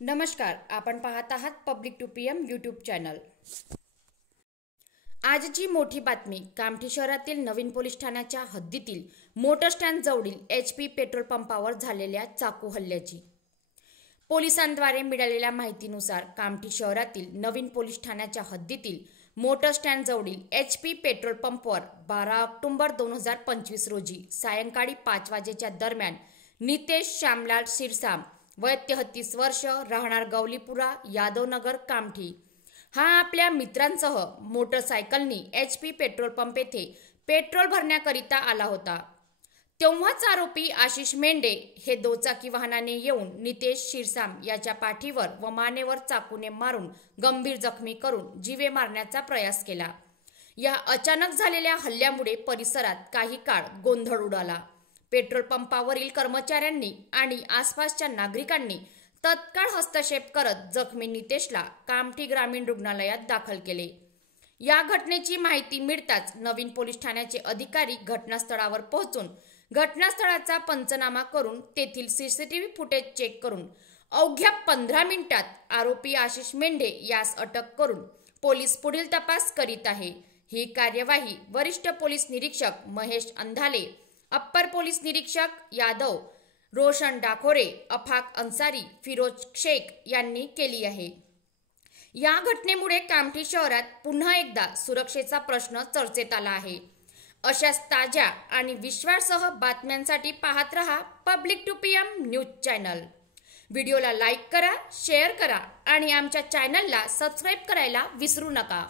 नमस्कार, आपण पाहत आहात public to PM YouTube channel. आजची मोठी बातमी, कामठी शहरातील नवीन पोलीस ठाण्याच्या हद्दीतील मोटर स्टँड जवळील HP पेट्रोल पंपावर झालेल्या चाकू हल्ल्याची। पोलिसांद्वारे मिळालेल्या माहितीनुसार कामठी शहरातील नवीन पोलीस ठाण्याच्या हद्दीतील मोटर स्टँड जवळील HP पेट्रोल पंपवर 12 ऑक्टोबर 2025 रोजी सायंकाळी 5 वाजेच्या दरम्यान नितेश श्यामलाल शिरसाम, वय 33 वर्ष, राहणार गवलीपुरा, यादवनगर, कामठी, हा आपल्या मित्रांसह मोटरसायकलनी HP पेट्रोल पंप येथे पेट्रोल भरण्याकरिता आला होता। तेव्हाच आरोपी आशिष मेंढे हे दुचाकी वाहनाने येऊन नितेश शिरसाम याच्या पाठीवर व मानेवर चाकूने मारून गंभीर जखमी करून जीवे मारण्याचा प्रयास केला। या अचानक झालेल्या हल्ल्यामुळे परिसरात काही काळ गोंधळ उडाला। पेट्रोल पंपावरील कर्मचाऱ्यांनी आणि आसपासच्या नागरिकांनी तत्काळ हस्तक्षेप करत जखमी नितेशला कामठी ग्रामीण रुग्णालयात दाखल केले। या घटनेची माहिती मिळताच नवीन पोलीस ठाण्याचे अधिकारी घटनास्थळावर पोहोचून घटनास्थळाचा पंचनामा करून तेथील CCTV फुटेज चेक करून अवघ्या 15 मिनिटात आरोपी आशिष मेंढे यास अटक करून पोलीस पुढील तपास करीत आहे। ही कार्यवाही वरिष्ठ पोलीस निरीक्षक महेश अंधाले, अप्पर पोलीस निरीक्षक यादव, रोशन डाकोरे, अफाक अन्सारी, फिरोज शेख यांनी केली आहे। या घटनेमुळे कामठी शहरात पुन्हा एकदा सुरक्षेचा प्रश्न चर्चेत आला आहे। अशाच ताज्या आणि विश्वासार्ह बातम्यांसाठी पाहत रहा public to PM news channel. व्हिडिओला लाईक करा, शेअर करा आणि आमच्या चॅनलला सबस्क्राईब करायला विसरू नका।